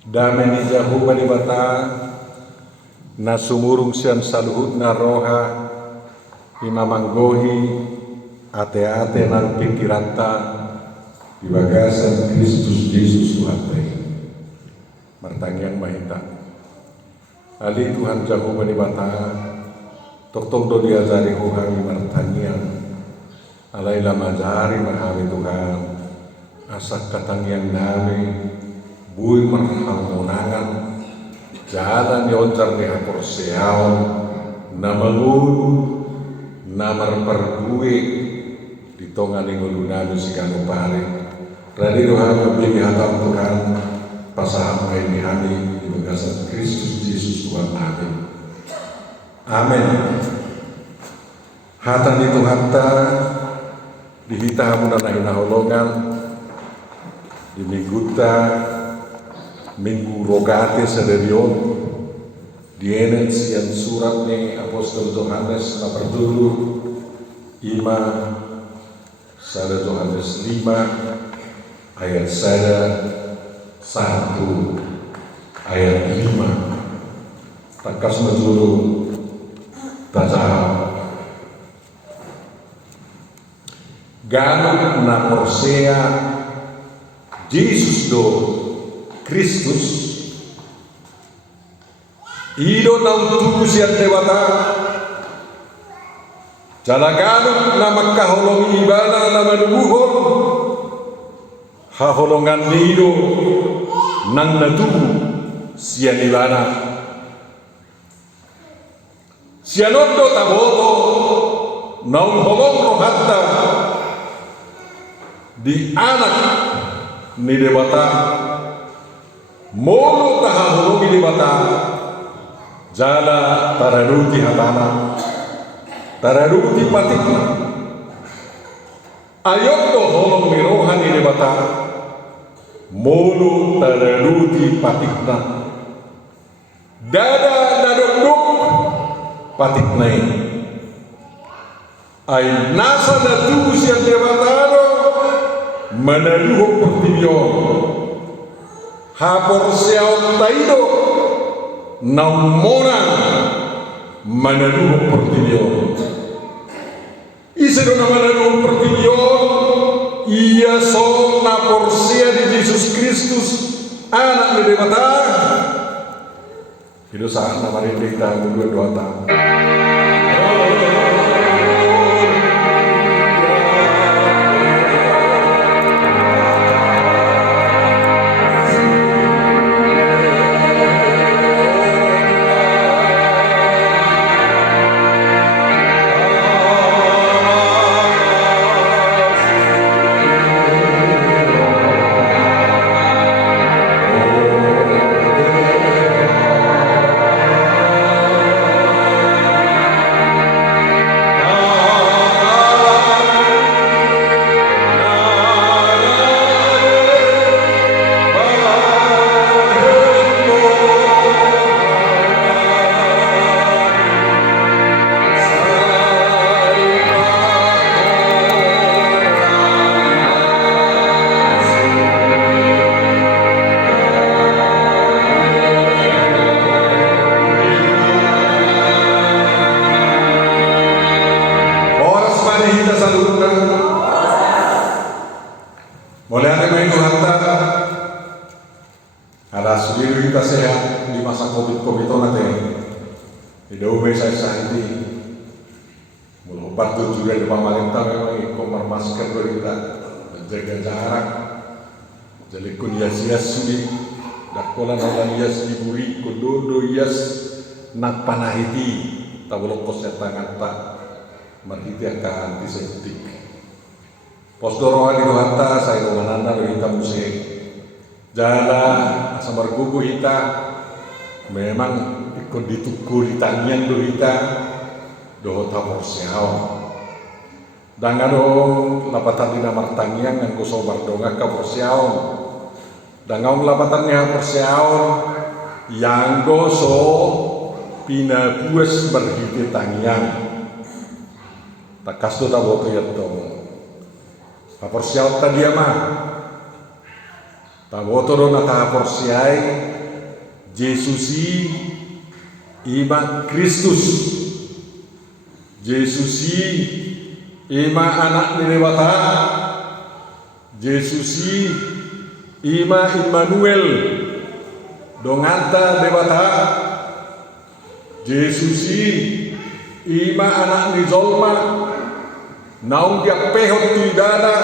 Dame ni jahu bani bata na sumurung sian saluhut na roha imamanggohi ate-ate nan pikiranta di bagasan Kristus Yesus Tuhan martangiang mahita ali Tuhan jahu bani bata tok do diajari huhami martangiang alaila majari marhami Tuhan asak katangiang nami bui marhamonangan jalan yoncar ni haporseaw na mangulu na marpargue di tongan ingulunano si kano pare rani doha mabili hatam Tuhan pasaham kay ni hami di bagasan Kristus Yesus Tuhan amin amin hatan itu hatta dihita hamunan na hinaholongan di mingguta Minggu rogate sederion dienet sian surat ni Apostol Yohanes na berdulu 5 sada Yohanes 5 ayat sada 1 ayat 5 takas medulu tajahap ganut na porsea Jesus do Kristus ido na utuku siya dewata jalagano na magkaholong ibana na manubuhon haholongan nido nang natubu siya ibana siya nondo taboto na holong rohatta di anak ni dewata molo tahahulungi di bata jala tararuti hatana tararuti patikna ayok do holong mirohani di bata molo tararuti patikna dada dadok patiknai ay nasa datu siya debatano manaluho pertibyon hapor siyaw taido naumona manaluho pertibyon isido na manaluho pertibyon iya so na porsia di Yesus Kristus anak ni dewata hidup saat na marinita dua tahun kita sehat di masa COVID nanti. Tidak ubah saya ini. Mulai bantu juga di pemerintah memang ikut masker kita menjaga jarak. Jadi kun yas sudi, dakolan orang yas diburi, kododo yas nak panahiti, tabulok kesehatan tak merhiti akan antiseptik. Posdoro di Dohata saya mengananda kita musik. Jala samar gugu hita memang ikut dituku di tangian do hita do tabor siaw dangano lapatan dina martangian yang kusobar donga ka porsiaw dangau lapatan nya porsiaw yang goso pina puas berhiti tangian takas do tabo to yato porsiaw ta dia mah Tabotoro na taporsiay Jesusi ima Kristus. Jesusi ima anak ni Dewata. Jesusi ima Immanuel donganta Dewata. Jesusi ima anak ni Zolma naung dia pehot tu idana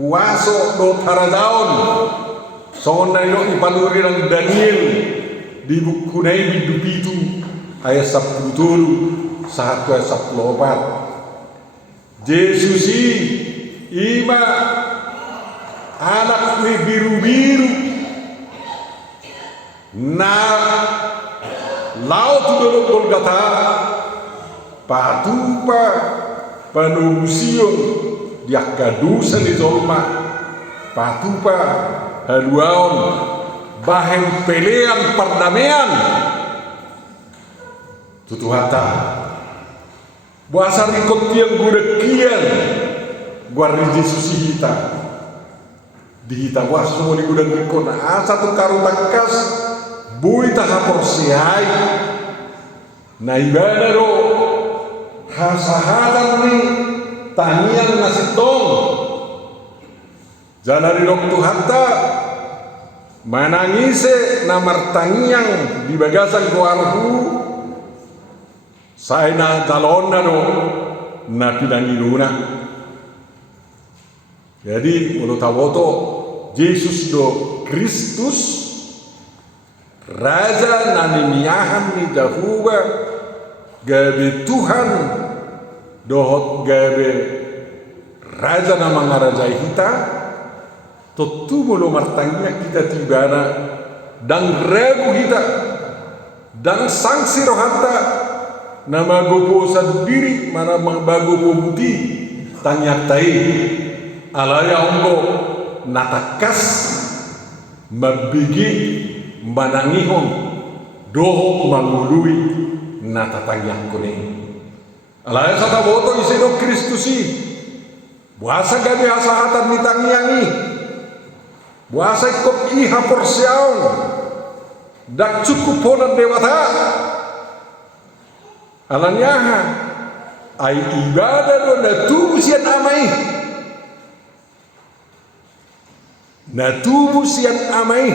huaso do tarazaon songon na ino ipaluri ng Daniel di buku na bidu-bidu ayat 10 sa 1 ayat 14. Jesusi ima anak ni biru-biru na laut dulu Golgata patupa panubusion dia kadusan di Zolma patupa haluaon bahen pelean perdamaian tutuhata buasa rikot yang gudekian guardi Yesus hita dihita buasa semua di gudang rikot satu karung takas bui tahaporsiai na ibadaro hasahadan ni tanian nasitong janari doktu hatta manangise namar tangiang di bagasan kuarhu saya na galon na no na pinangiluna. Jadi menurut tawoto Yesus do Kristus Raja nanimiyahan ni Dahuba gabe Tuhan dohot gabe Raja na mga rajay hita tutu mulu martangnya kita tibana dan ragu kita dan sanksi rohanta na magopo sa diri mana magopo buti tanyak tai alaya ongo natakas mabigi manangihon doho mangului natatanyak kuning alaya sa taboto isino Kristusi buasa gabi hasahatan nitangiangi buasa ikot iha porsiaon dak cukup ponan Dewata alanyaha ay ibadah do natubu sian amai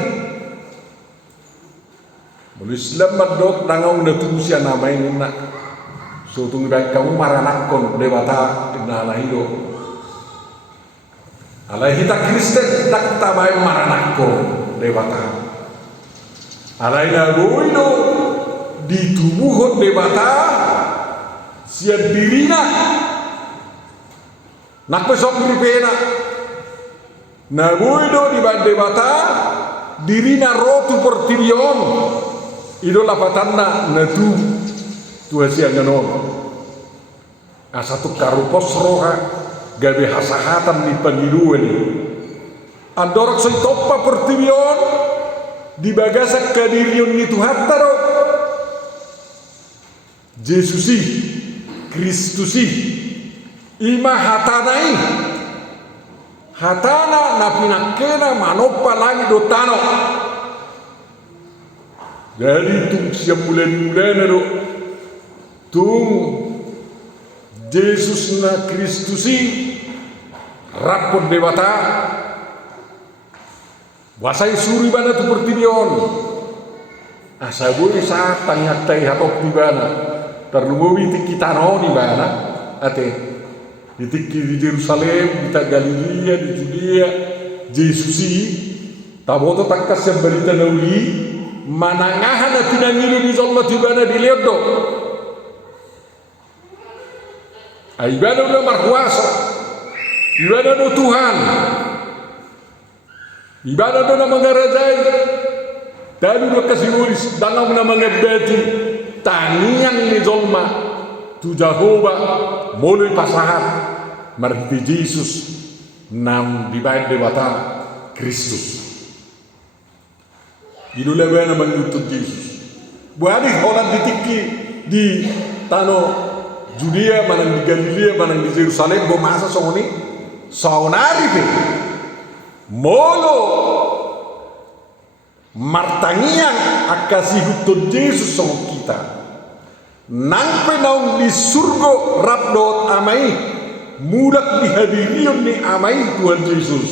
mulu Islam madok nangau natubu sian amai nina so tungi baik kamu maranakon Dewata ina alahido alahita Kristen dak tamai maranakon Dewata alaina boido di tubuhon Dewata sian dirina nak besok ripena nabuido di Dewata dirina rotu portirion idola patanna natu tua sian ganon asatu karupos roha gabe hasahatan ni pangiluan andorak soy toppa portirion di bagasak kadirion ni tuhattaro Jesusi Kristusi ima hatanai hatana na pinakena manopa lagi dotano jadi tung siap bulan-bulan do tung Yesus na Kristusi rapor Dewata wasai suri bana tu pertinion asabui sa tanyak tai hatok di bana terlumuwi kita no di bana ate di Jerusalem, di Galilea, di Judea, Jesusi, taboto takas yang berita nauli, manangahan na pinangilu di Zolma tibana di Leodo. Ibadah udah markuasa, ibadah do Tuhan, ibadah do na mga rajay, tadi do kasimuris, dangang na mga beti, taniang ni Zolma. Tu Jehovah mulai pasahat marti Yesus nam dibayar Dewata Kristus idule bena mangutut Yesus buadi holan ditiki di tano Judea manang di Galilea manang di Jerusalem bo masa songoni saunari pe molo martangiang akasi hutun Yesus sama kita nang penaung di surga rabdot amai mudak dihadirion ni amai Tuhan Yesus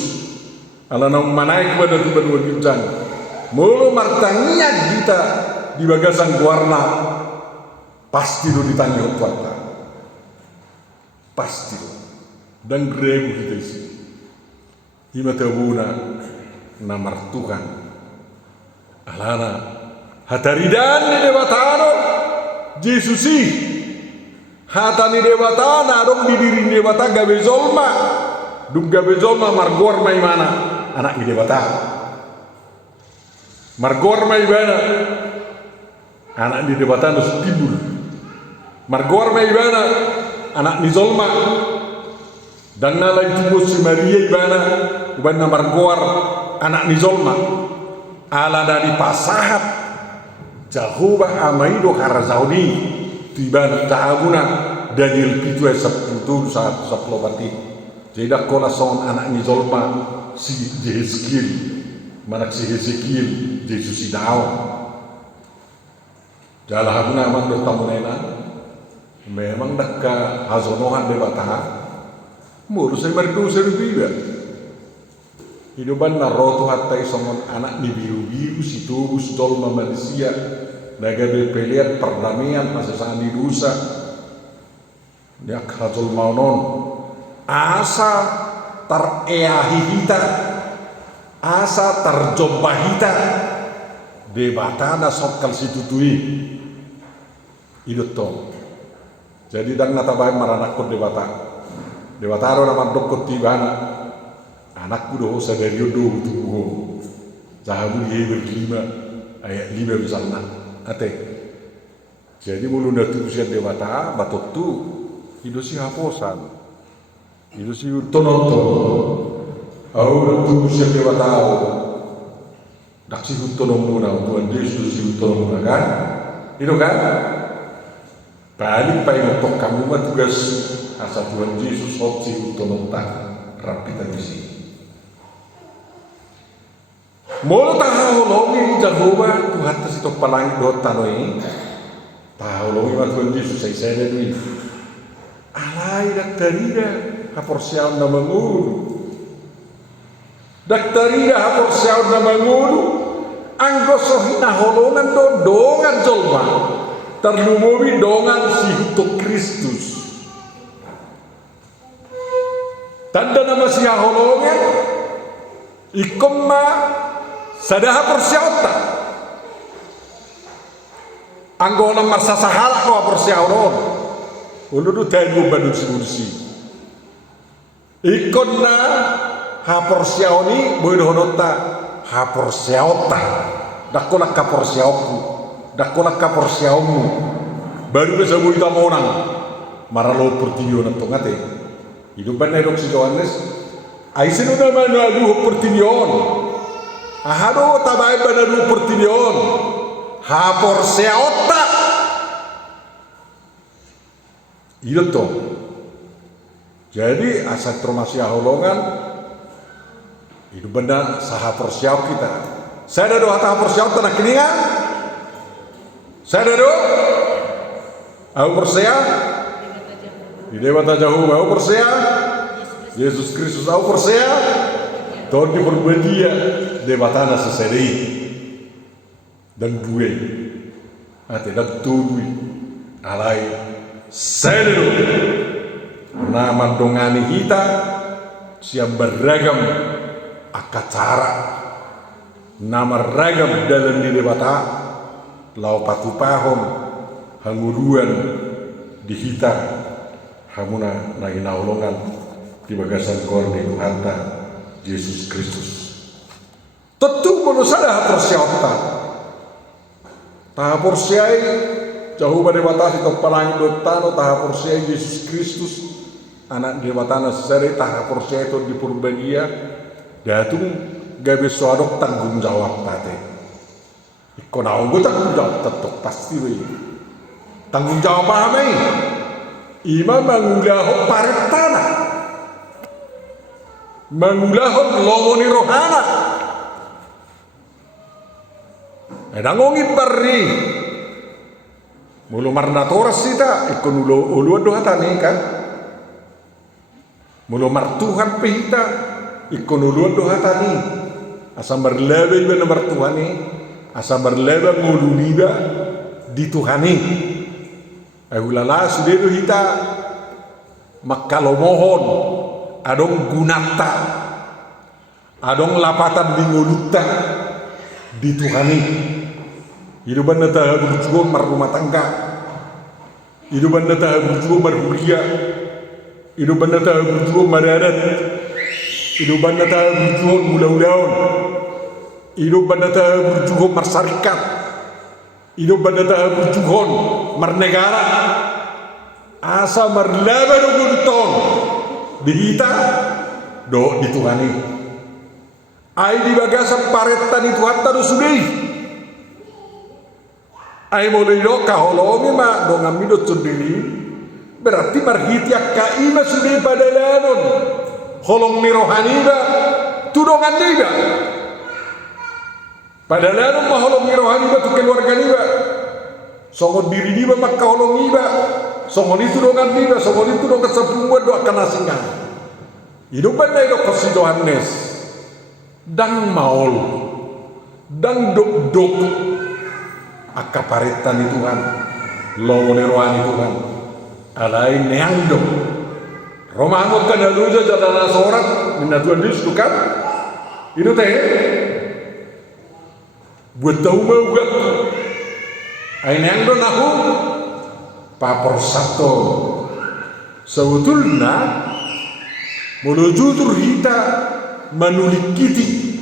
ala naung manai kepada Tuhan Wajibjan mulu martangiang kita di bagasan warna pasti lo ditanya kuata pasti lo dan regu kita isi ima tabuna namar Tuhan alana hataridan ni debatano Jesusi hatani debatana dong di diri debata gabe zolma dum gabe zolma margor mai mana anak ni debata margor mai mana anak di debatano timbul margor mai mana anak ni zolma dan nalai tubuh si Maria ibana ubana margor anak ni zolma ala dari pasahat Jehovah amaido karazauni tiba tahabuna Daniel pitu sepuluh saat sepulopati jadi kola son anak ni zolma si Yeskiel manak si Yeskiel Yesus idao jalahabuna amang do tamunena memang dakka hazonohan debata mulu saya merdu serubiba hidupan narotu hatta isomon anak ni biru-biru si tubus dolma manusia naga peliat perdamaian masa sandi dosa yak hazul maunon asa tereahihita asa terjobahita debatana sotkal situtui idut to jadi dan natabai maranakut debataro nama dokot tibana anakku doh sadari doh tuh sahabu ye berlima ayat 5 misalnya ate jadi mulu datu usia dewata batot tu hidosi haposan hidosi tonoto au datu usia dewata daksi hutonomuna Tuhan Yesus si hutonomuna kan itu kan balik pai motok kamu mah tugas asa Tuhan Yesus hot si hutonomta rapi tadi mulu taholongi Jehovah Tuhan tasito palang do tanoi taholongi ma Tuhan Yesus saya dui alai daktarida haporsiaw na mangulu daktarida haporsiaw na mangulu anggo sohina holongan do dongan jolma terlumuwi dongan si hutuk Kristus tanda nama si holongan ikom ma sadaha persiauta anggola marsa sahala ko persiauron uludu telu badut si ikonna ha persiauni bodohonota ha persiauta dakola ka persiauku dakola ka persiaumu baru bisa buita monang maralo pertidio na tongate hidupan edok si Yohanes aisinu na manalu pertidion ahado tabai banalu pertidion hapor seota itu toh jadi asal termasuk holongan itu benar sahapor siap kita saya ada doa tahapor siap tanah keningan saya ada doa aku persia di Dewata Jauh aku persia Yesus Kristus aku persia Tuhan diperbedia debatana seseri dan gue tidak tuduh alai seru nama dongani kita siap beragam akacara nama ragam dalam di debata lau patu pahom hanguruan di hita hamuna nagi naulongan di bagasan korni Tuhanta Yesus Kristus tentu manusia dah persiapan tahap persiai jauh pada batasi kepalang dotano tahap persiai Yesus Kristus anak debatana sesari tahap persiai itu di purbagia datung gabe suadok tanggung jawab tadi ikon aku tanggung jawab tetap pasti tanggung jawab apa ini ima mangulahok paretana mangulahok longoni rohana Nangongin barri mulu marnatoras sita ikon ulu dohatani kan mulu martuhan pehita ikon ulu dohatani asa berlebe iba martuhani asa berlebe ngulu liba dituhani ulala sudah dohita makalo mohon adong gunata adong lapatan di nguluta dituhani hidupan nata berjuang rumah tangga hidupan nata berjuang berhuria hidupan nata berjuang maradat hidupan nata berjuang mula-ulaun hidupan nata berjuang masyarakat hidupan nata berjuang marnegara asa marlaba do gulton dihita do dituhani ai di bagasa paretan itu hatta do sudei ai mulai do kaholongi ma do ngamido sendiri berarti marhitia kaima sudei pada lanon holong ni rohani ba tudongan ni ba pada lanon ma holong ni rohani ba tu keluarga ni ba songon diri ni ba makka holong ni ba songon itu dongan ni ba songon itu dongan sepuluh do akan asingan hidupan na do kasidohanes dang maul dang dok akaparetan itu kan longoneroan itu kan alai neando romano kan aluja jadana sorat minatuan dis kan itu teh buat tahu mau gak ai neando nahu papor satu sebetulnya menuju turhita manulik kiti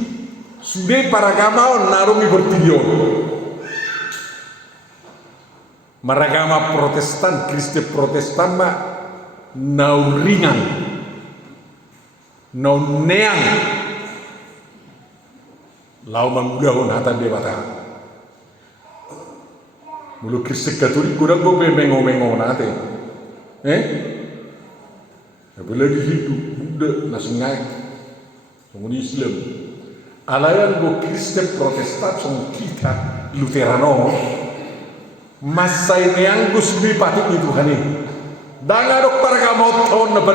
sudah para gamau narungi bertidion maragama protestan Kristen protestan ma nauringan nauneang lau manggahun hatan dewata mulu Kristen Katolik kurang gue mengo nate apalagi Hindu Buddha nasengai song Islam alayan gue Kristen protestan song kita Luterano masai yang gus di patik itu hani danga dok para kamu tahun napa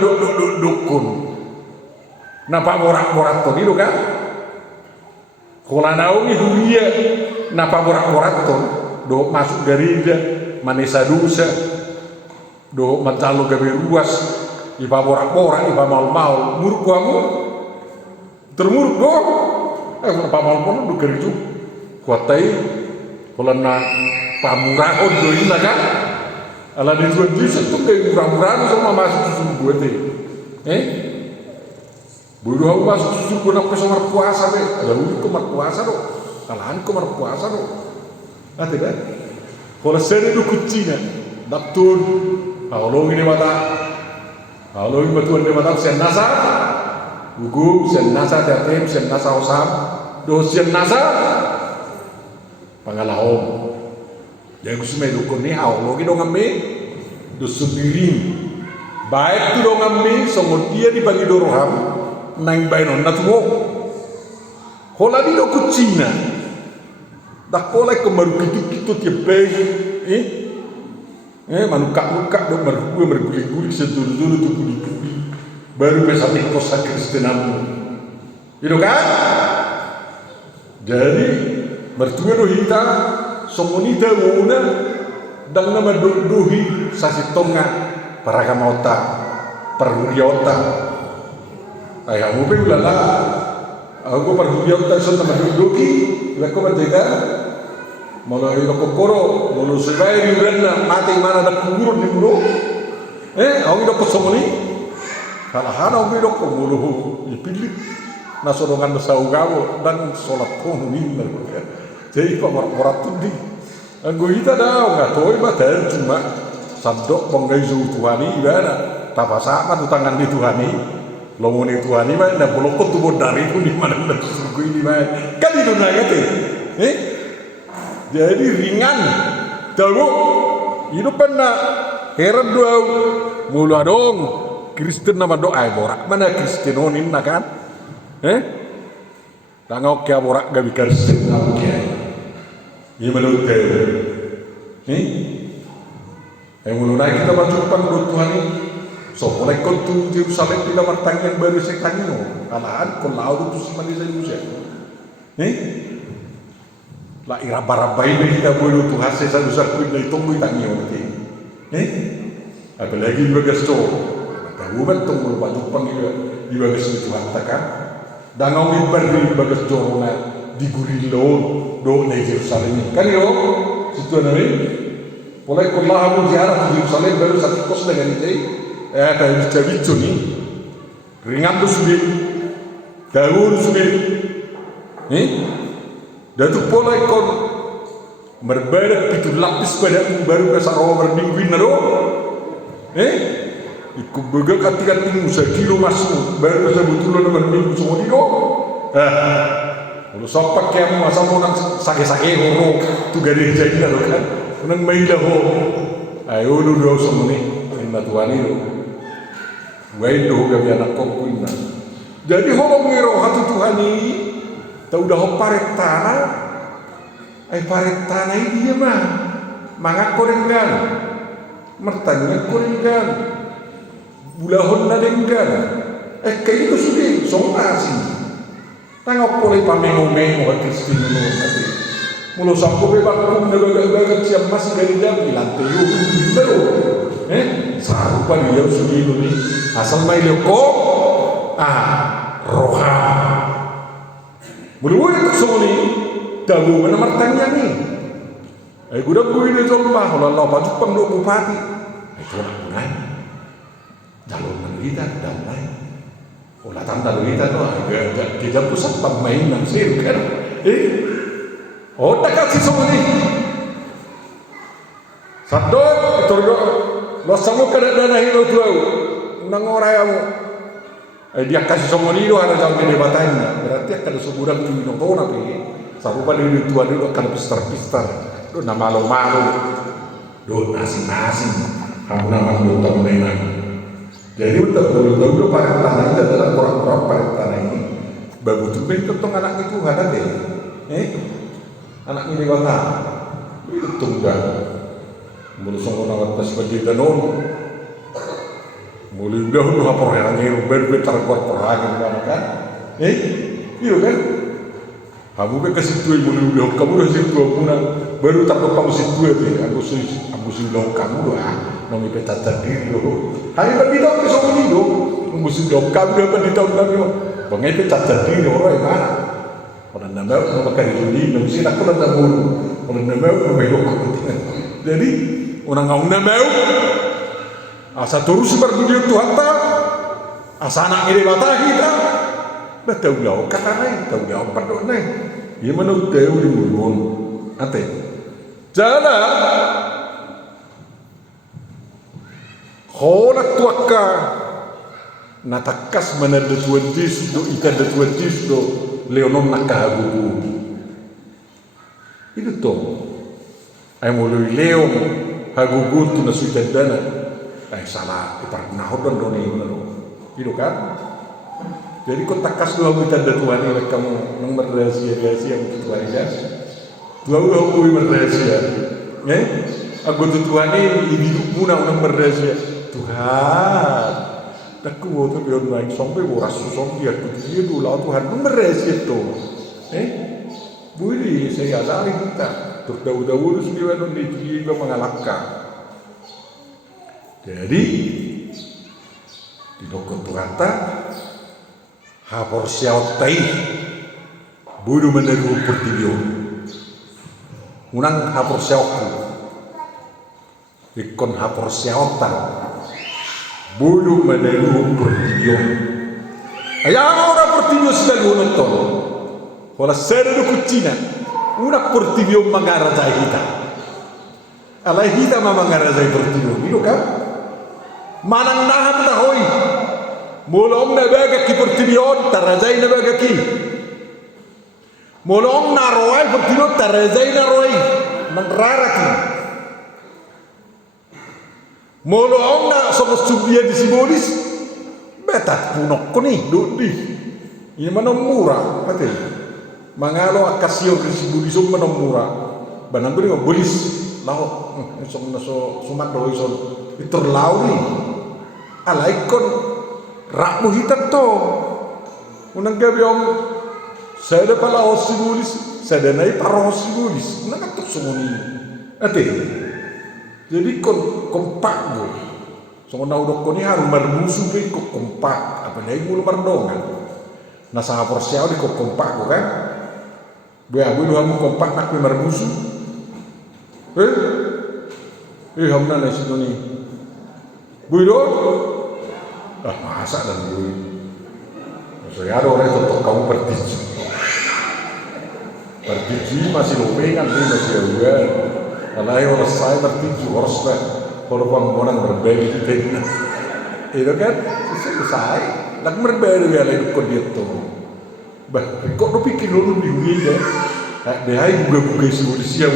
dukun napa borak ton itu kan kalau naungi huria napa borak ton do masuk dari dia manesa dosa do matalo gawe ruas iba borak iba mal muruk kamu termuruk do napa mal do kerju kuatai kalau pamurahon do ina kan ala di tuan Yesus tu kayak murah-murah sama masuk susu gue teh bodoh aku masuk susu gue nak pesomar puasa deh lalu kemar puasa do alahan kemar puasa do ate kan kalau seni do kucina daktun kalau ini mata kalau ini batuan dia mata sen nasa gugu sen nasa teatem sen nasa osam do sen nasa pangalahom yang kusme dukun ni logi dong amme do subirin baik tu dong amme songo dia dibagi doroham nang bainon natuo hola di do kucina dak kola kemaru kitu tiap bayi manuka do merguling-guling sedulu-dulu tu guli-guli baru besok kosa Kristenamu itu kan jadi mertua do hita somonita wuna dang nama duhi sasitonga para kamota perhuriota ayah mube ulala aku perhuriota so nama duhi lako berjaga mulai lokokoro mulai sebaik diurana mati mana ada kubur di bulu aku dok somoni kalahan aku dok mulu dipilih nasodongan besau gawo dan sholat kohmin jadi pemorat tu di anggo kita dah nggak tahu ibadah cuma sabdok banggai Tuhani ibadah tapa sama tu tangan di Tuhani lomoni Tuhani ibadah dah bolokot tu bodari pun di mana dah surga ini ibadah kan itu naya tu jadi ringan tahu hidup pernah heran dua mula dong Kristen nama doa borak mana Kristenonin nak kan tangau kia borak gabi Kristen Ini menurut Dewa. Yang mulai naik kita masuk depan menurut Tuhan ini. So, mulai kau tu Yerusalem kita bertanya baru sekanyo. Kalahan kau laut tu si manusia Indonesia. Lah iraba-rabai kita boleh Tuhan saya usah kuin dari tunggu tangi nanti. Apalagi bagas tu. Tahu betul kalau baju pang di bagas itu hantakan. Dan ngomong berdiri bagas jorona di Gurilo do di Yerusalem. Kan yo situ nanti. Mulai kau lalu ziarah di Yerusalem baru satu kos dengan itu. Kayak bicara ni, ringan tu sudah, daun sudah, dan tu pola ikon berbeda itu lapis pada baru kesal orang bermingguin nado, ikut bergerak ketika tinggal sekilo masuk baru kesal betul orang berminggu semua di kalau sopak yang masa mau nak sakit-sakit horor tu garis jadi nado kan, orang main dah ayo dulu semua ni, inna Tuhan itu. Waido gabi anak kokuna. Jadi orang ngiro hati Tuhan ini, tahu dah paret tanah, paret tanah ini dia mah, mangak korenggan, mertanya korenggan, bulahon nadenggan, kayak itu sudah, sona sih. Tangap boleh pamengo-mengo hati Kristus nanti. Mulu sampai bebak pun negara siap masih dari jam lantai itu baru. Sarupa dia sudah ini asal main leko roha mulu itu semua ni dagu mana martanya ni gudang gue ini jomba kalau Allah baju pengduk bupati itu nak punai jalur menderita damai olah tanda derita tu kita pusat permainan sih kan tak kasih semua ni sadok itu lo sama kadang-kadang hidup tu nang orang dia kasih semua ni do ada jalan dia batanya berarti akan sebulan ni nong tahu nabi sarupa dia tua dia akan pistar-pistar do nama lo malu do nasi-nasi kamu nama do tahu mainan jadi betul do pakai tanah itu adalah orang-orang pakai tanah ini bagus tu ben tentang anak itu ada deh anak ini bata itu tunggal mulu song orang atas bagi danon mulu dah nu apa yang ngiru berbetar korporan kan iya kan kamu be kasih tuai mulu dah kamu dah situ punang baru tak kamu situ tu aku sih dah kamu dah nomi petat diri lo hari bagi tahu ke soal ni do musim dah kamu dah bagi tahu lagi bangai petat diri orang mana orang nama orang kari juli nomi nak kalau nak mulu orang nama orang belok jadi orang ngau namau asa terus berbudi Tuhan ta asa anak ini bata kita dah tahu lau kata naik tahu lau padok naik ia mana tahu di mulun ate jana honak tuaka natakas mana de Tuhan Yesus do ika de Tuhan Yesus do leonon nakahagu itu toh ay mulai leon hagugun tu na sudah dana salah kita nahodon doni itu kan jadi kau takas dua kita ada Tuhan ini kamu nang berrahasia yang Tuhan ini dua aku berrahasia aku tu Tuhan ini hidupmu nang berrahasia Tuhan aku mau tu biar naik sampai boras susong dia aku dia dulu Tuhan nang berrahasia tu boleh saya azari kita terdahulu sudah itu juga mengalahkan. Jadi di dokter kata hapor siautai buru meneru pertidio unang hapor siauku ikon hapor siautan buru meneru pertidio ayah orang pertidio sudah nonton kalau saya dulu kucina una portibio mangaraza kita alai kita mangaraza portibio itu kan manang nahat na hoy mulong na baga ki portibio tarazai na baga ki mulong na roy portibio tarazai na roy nang raraki mulong na somos subia di sibolis betat punok ko ni dudi ini mana murah ate mangalo akasio resibulisum menomura banambu ni bolis lau isong naso sumatdo ison itur lau ni alaikon rakmu hitat to unang gabi om saya ada pala osibulis saya ada naik para osibulis unang katuk sumuni ate jadi kon kompak go so na udok ko ni haru marmusu ke ko kompak apa naik mulu mardongan na sa porsiao di ko kompak go kan Bea bulu hamu kompak nak marmusu hamna na situ ni buido masa dan bui saya ada orang itu kamu berdiji masih lupengan ni masih juga karena orang saya berdiji harus kalau bangunan berbeda itu kan saya nak berbeda ya lagi kau dia tu kok lu pikir lu bingung deh dia buka siguris yang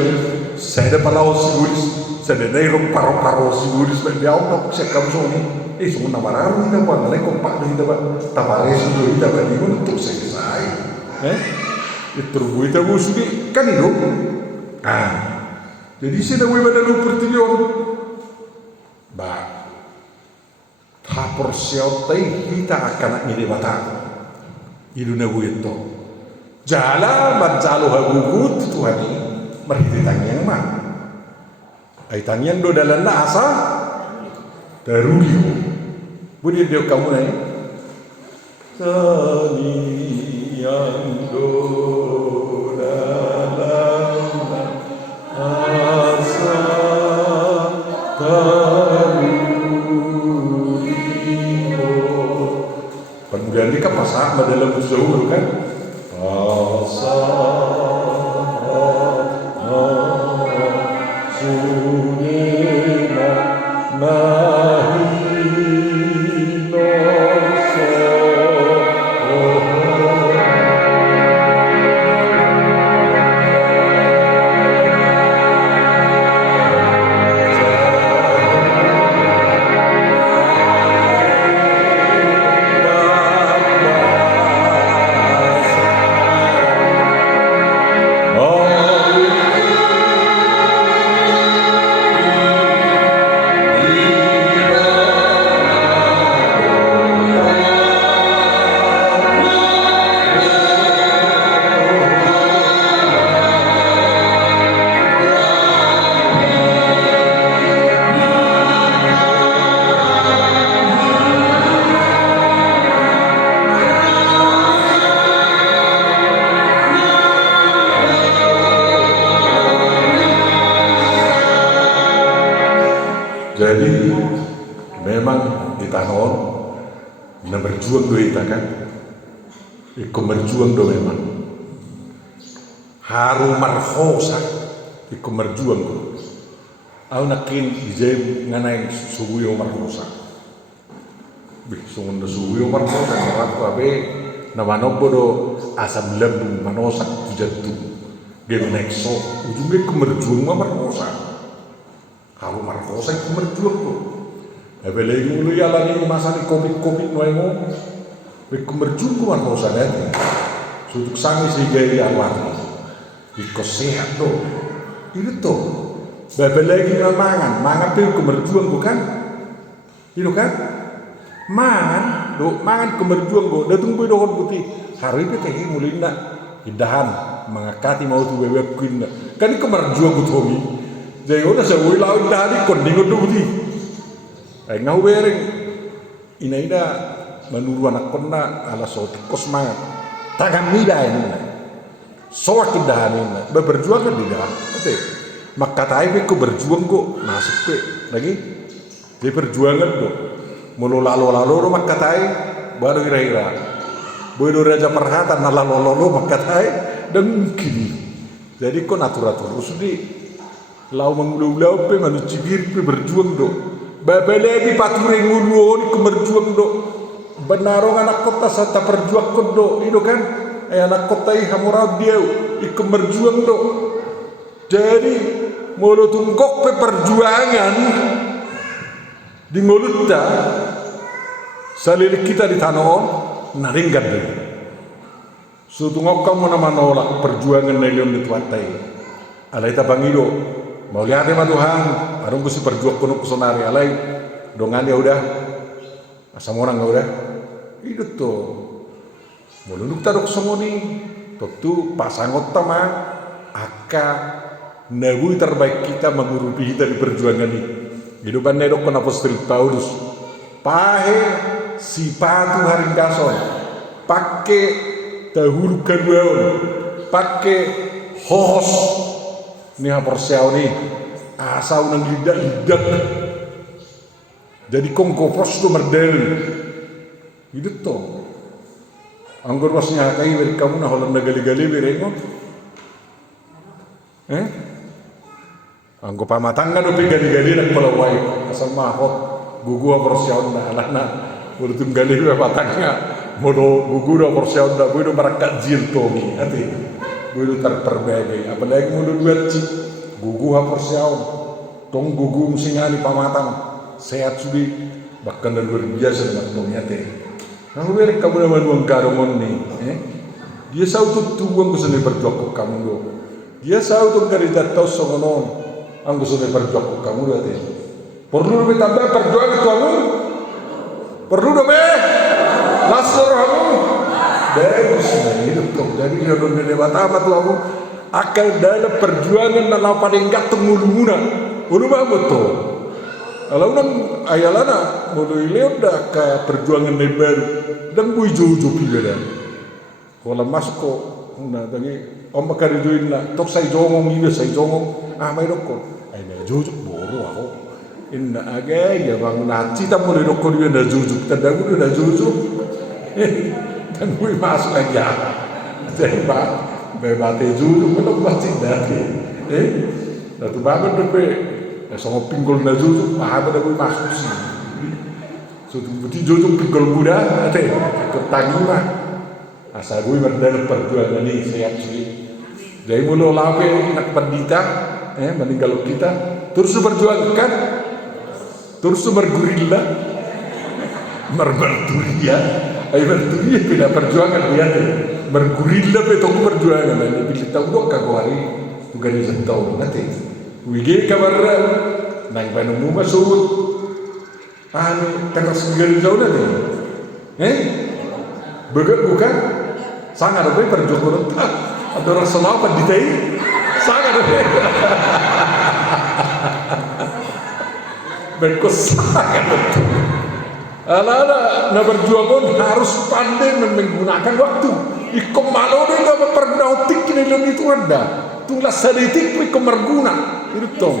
saya ada palau siguris saya ada naik paro siguris dia orang saya kamu soni semua nama raru kita buat naik kompak kita buat tapare sudah kita buat ini untuk selesai itu rubuh itu sudah kan itu jadi saya dah boleh pada lu pertilion tapor siapa kita akan ini batang itu nabu itu jala berjalu hagugut Tuhan ini merhititangnya mah aitannya do dalam asa daruri budi dia kamu naik sani yang do dalam asa kemudian dia kan pasang dalam zuhur kan jadi memang kita na berjuang do kita kan ikut berjuang do memang haru marhosa ikut berjuang do au nakin dijay nganay subuyo marhosa sungon do subuyo marhosa marat ko abe na manobo do asam lembung manosak tujatu game nexo ujungnya kemerjuang marhosa haru marhosa ikut berjuang do lagi mulu ya lagi masa ni covid noemo ikut berjuang do marhosa nanti suduk sangi si gaya awal ikut sehat do itu to lagi mangan pe ikut berjuang bukan itu kan mangan kemerjuang go datung boy dohon putih hari itu kayak mulai nak indahan mengakati mau tu bebek kuin kan kemerjuang go tomi jadi udah saya boleh lawan indahan kondingo do putih ngau bereng ina menuru anak kona ala soti kosmangat tangan mida ini soak indahan ini berjuang kan tidak betul maka tahu ko berjuang go masuk pe lagi di perjuangan do mulu lalu maka tahu baru kira-kira bodoh raja perhatan lalu maka tahu dan mungkin jadi ko natur sudah lau mengulau pe manusia pe berjuang do babelegi pature ngulu ko berjuang do benarong anak kota serta perjuang ko do itu kan anak kota hamurau dia ikut berjuang do jadi mulu tunggok pe perjuangan di mulutnya salil kita di tanah naringgan deh sutung kamu nama nolak perjuangan nelion di tuatai alay tabangido mau lihat ma Tuhan arung kusi perjuang kono kusonari alay dongan ya udah asam orang ya udah itu tuh mulunuk tadok somoni tentu pasangot tama aka nabui terbaik kita mengurupi kita di perjuangan ini hidupan nedok kon apostol Paulus pahe sipatu haring kason pakai dahulu kedua pakai hos ini haporsiau nih asal nang lidak jadi kongkopos tuh merdel itu tuh anggur wasnya kai beri kamu nah holan gali-gali berengo anggo pamatanga do gali-gali nak pelawai asal mahot gugu haporsiau nah alana urutun gali patangnya modo gugu haporsiau nah bodo marakat jil tomi ati bodo terperbagai apalagi modo duat cik gugu haporsiau tong gugu singani pamatang sehat sudi bahkan dan luar biasa dengan tongnya teh nah beri kamu nama nuang karungon nih dia sautu tuang kusane berjuang kamu do dia sautu kerja tau songonon anggo kusane berjuang kamu do teh perlu lebih tambah perjuangan kamu perlu lebih lasur kamu bagus hidup tuh jadi jodoh de batama tuh kamu akal dalam perjuangan na paling enggak temuluna ulu banget tuh kalau nang ayalana mulai lewat dah ke perjuangan yang baru dan bui jojo pilih kalau masuk kok nah tadi om bakal join lah tok saya jongong juga saya jongong mai dokon ay na jojo boro ako inna agay ya bang nanti tak mulai dokon dia na jojo tadagu na jojo dan bui masuk aja jadi pak bebate jojo belum pasti dari satu banget depe sama pinggul na jojo mahaba na bui masuk sih so buti jojo pinggul muda ate ketangima asal gue berdal perjuangan ini sehat sih jadi mulu lape nak pendita meninggal kita terus berjuang kan terus bergurila merberturia ay berturia pina perjuangan dia bergurila betul perjuangan ini bila tahu dok kagwari tu gani sentau nanti wige kabar nang panu masuk teras gari jauh nanti begat bukan sangat lebih perjuangan ada rasa apa di tay sangat lebih berkos sangat betul ala na berjuangan harus pandai menggunakan waktu ikom malo deh nggak mempergunakan ini dan itu ada tunglah saditik ikom merguna itu tong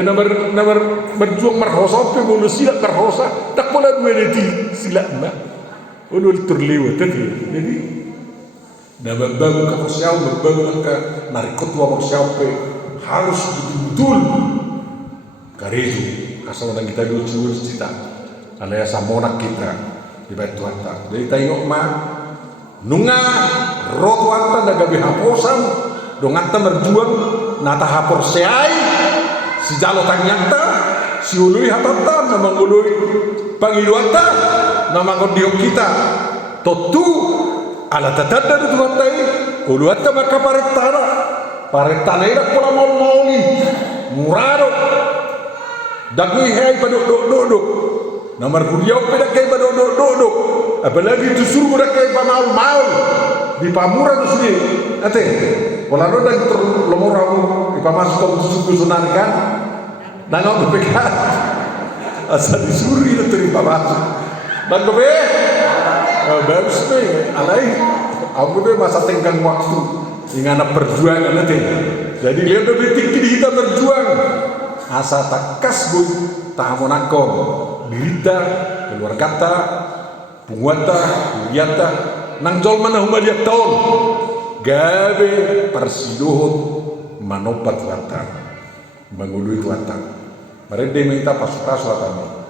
nomor berjuang merhosa pe mulu silat merhosa tak boleh dua detik silat mbak ulul terlewat tadi jadi na membangun ke persiaw membangun ke narikot wa persiaw pe harus betul-betul kareju asal orang kita dulu cita alaya samonak kita di bait Tuhan ta jadi tengok ma nunga roh Tuhan ta daga bihaposan dongan ta berjuang nata hapor seai si jalo tanyata si ului hatata namang ului pangiluata namang diok kita totu ala tatanda du Tuhan ta uluata maka paretana ira pola mauli murado dagui hai paduk nomor buriau pada kay paduk apalagi justru udah kay pamaul di pamuran sini ate wala no dag lomoramu di pamasuk suku sunarkan nangau bepekat asal disuri itu terima masuk dan kebe bagus nih alai aku tuh masa tenggang waktu ingana perjuangan nanti jadi lihat lebih tinggi kita berjuang asa takas bu tahamonakon dirita keluarga ta punguata kuliata nang jol mana humaliat tahun gabe persidohon manopat wata mengului wata mereka minta pasukan selatan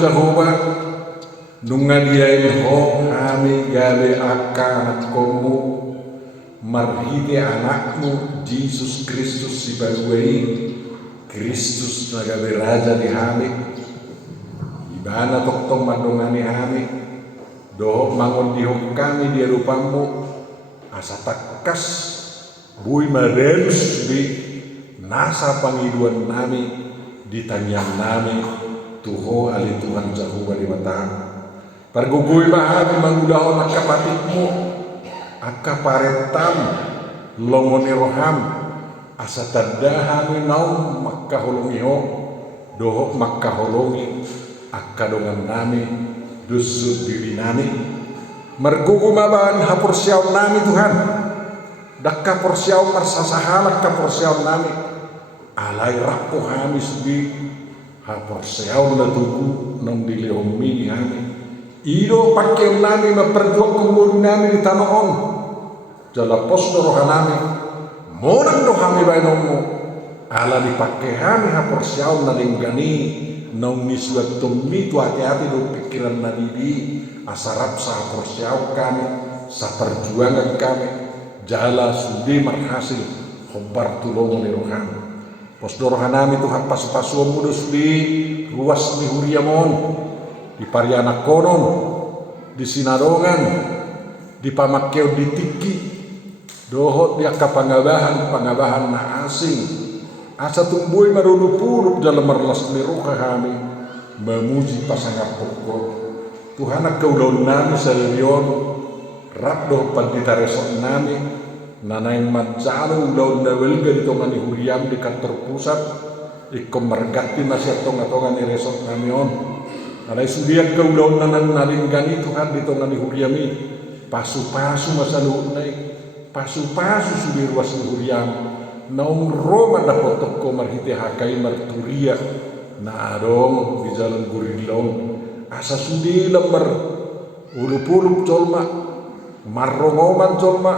Jehovah nungadiain ho kami gale akan komu marhide anakmu Yesus Kristus si baruai Kristus nagabe raja di hami ibana toktong mandongani hami doh mangon dihok kami di rupamu asa takas bui madenus di nasa pangiduan nami ditanyang nami tuho ali Tuhan Jehovah di matang pergugui bahagi mangudahon akapatikmu akaparetam longoni roham asa tadahami naum makkaholongiho doho makkaholongi akadongan nami dusud diri nami mergugu maban hapursiaw nami Tuhan dakka porsiaw marsasahalak ka porsiaw nami alai rakko hamis di hapursiaw na tugu nang dilehomini hami iro pakai nami maperjuang kumudu nami di tanoon jala posdo roha nami monan rohami bainomu ala dipakai hami hapursiaw na linggani nang niswat tummi tu hati-hati do pikiran nadibi asarap sa porsiaw kami sa perjuangan kami jala sudi marhasil khobar tulong ni rohan posdo rohanami tu hapas-pasuam mudus di ruas ni huriamon di pariana konon di sinadongan di pamakeo di tiki dohot di akapangabahan na asing asa tumbuhi marulup-ulup dalam merlas ni roha kami memuji pasangan pokok Tuhan akaulaun nami salirion rap doh pandita resok nami nanay madsalo ulaun na welga dito nga ni huriam di kantor pusat ikom margati na siya tonga-tonga ni resok nami on nanay sudiak kaulaun na nalinggani Tuhan dito nga ni huriami pasu-pasu masaluun na pasu-pasu sudi ruas ni huriam naung Roma na potok ko marhite hakay marturia na adong di jalan gurilong asa sudi lemar ulup-ulup colma marrongoman colma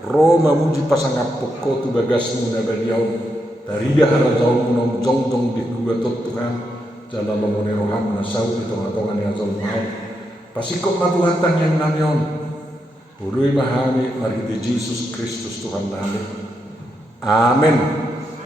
Roma muji pasangapok ko tu bagas muna baliaw dari dia harajaw munong jongdong di dua Tuhan jalan lomone roham na saw di tonga-tonga ni azol mau pasikop matuhatan yang namyon ului mahami marhite Jesus Kristus Tuhan nami amin.